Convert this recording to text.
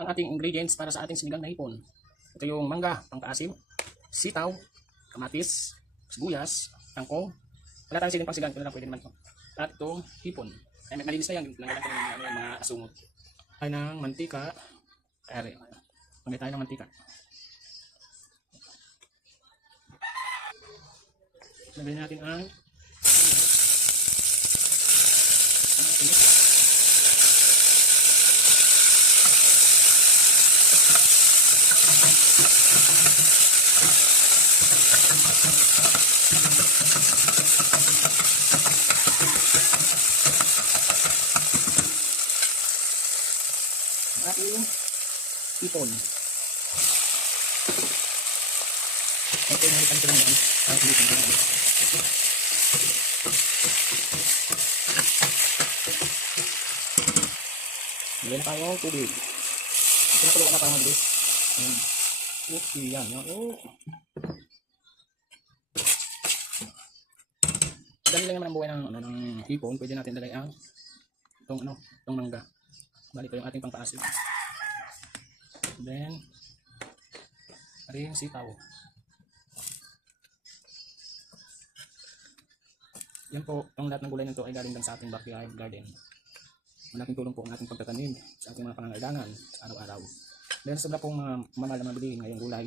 ang ating ingredients para sa ating sinigang na hipon. Ito yung mangga, pangpaasim, sitaw, kamatis, sibuyas, kangkong. Wala tayong siling pangsigang, ito na lang pwede naman ito. At itong hipon. Ay, malinis na yan, langgalan ko ng mga asungot. Tayo ng mantika. Kaya magay tayo ng mantika. Lagay natin ang ating hipon. Okay, nalitan ko lang yan. Bigyan na tayo tubig. Pinakulo ka na para mabilis. Okay, yan. Dali lang naman ang buhay ng hipon. Pwede natin dalay ang itong mangga. Bali ito yung ating pangpaasim. Then, ring sitaw. Yan po, ang lahat ng gulay nito ay galing lang sa ating backyard garden. Malaking tulong po ang ating pagtatanim sa ating mga pangangailangan sa araw-araw. Dahil sa sobra pong mga mahal na mabilihin ngayong gulay,